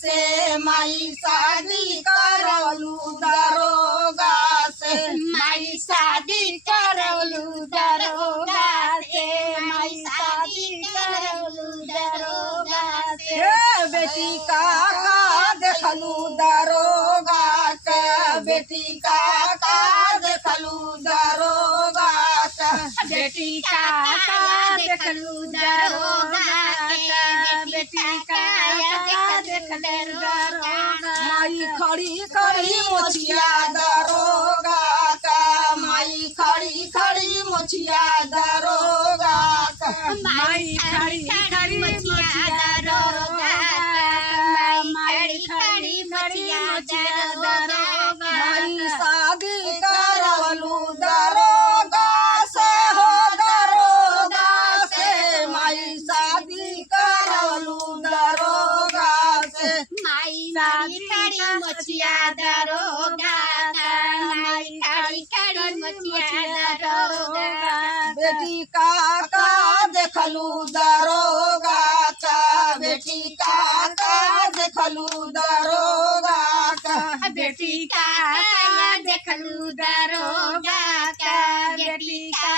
से माई शादी करवलू दरोगा से माई शादी करवलू दरोगा से माई शादी करवलू दरोगा से हे बेटी का देखलू दरोगा के बेटी का देखलू दरोगा के बेटी का देखलू दरोगा के बेटी का देखलू दरोगा माई खड़ी खड़ी मोचिया दरोगा का माई खड़ी खड़ी मोचिया दरोगा का माई खड़ी खड़ी मछिया दरोगा माई खड़ी मछिया दरोगा माई शादी करवलू दरोगा से हो दरोगा से माई शादी करवलू दरोगा से माई खड़ी मछिया दरोगा माई खड़ी मछिया दरोगा बेटी का देखलू दरोगा का बेटी का देखलू दरोगा का बेटी का देखलू दरोगा का बेटी का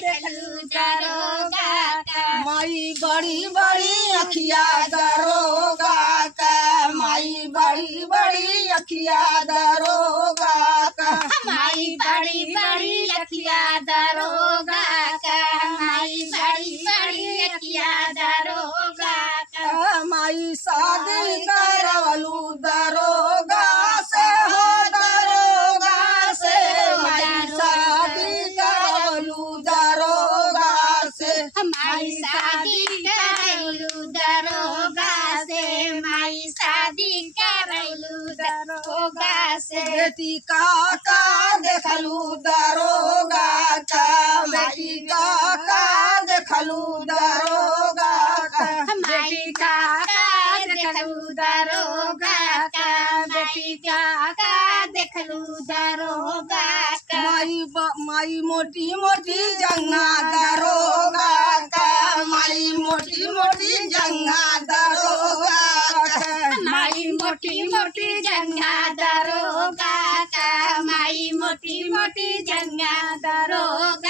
देखलू दरोगा का माई बड़ी बड़ी अखिया दरोगा का माई बड़ी बड़ी अखिया दरोगा का माई बड़ी बड़ी अखिया दरोगा का माई बड़ी बड़ी अखिया दरोगा का माई शादी करवलू दरोगा से हो दरोगा से माई शादी करवलू दरोगा से माई शादी करवलू दरोगा से माई शादी करवलू दरोगा से बेटी का देखलू दरोगा का बेटी का देखलू दरोगा का माई का देखलू दरोगा का बेटी का देखलू दरोगा का माई मोटी मोटी जंगा दरोगा का माई मोटी मोटी जंगा दरोगा का माई मोटी मोटी जंगा दरोगा का माई मोटी मोटी जंगा दरोगा